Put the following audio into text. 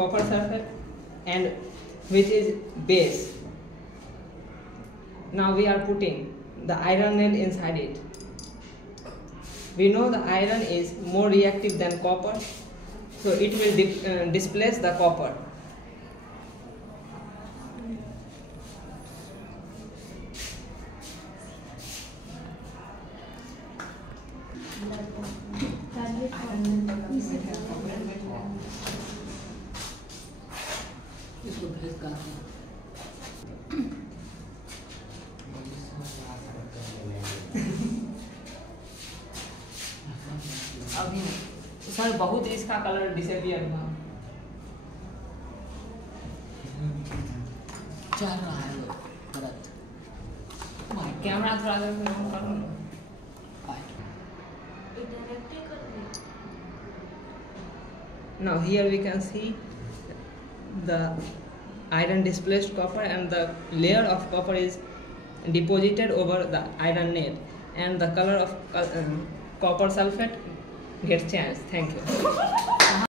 copper sulfate and which is base. Now we are putting the iron nail inside it. We know the iron is more reactive than copper, so it will displace the copper. अभी sir बहुत इसका colour disappear हुआ चल रहा है वो Bharat camera थोड़ा सा ऑन करो ना। Now here we can see the iron displaced copper and the layer of copper is deposited over the iron nail and the color of copper sulfate gets changed. Thank you.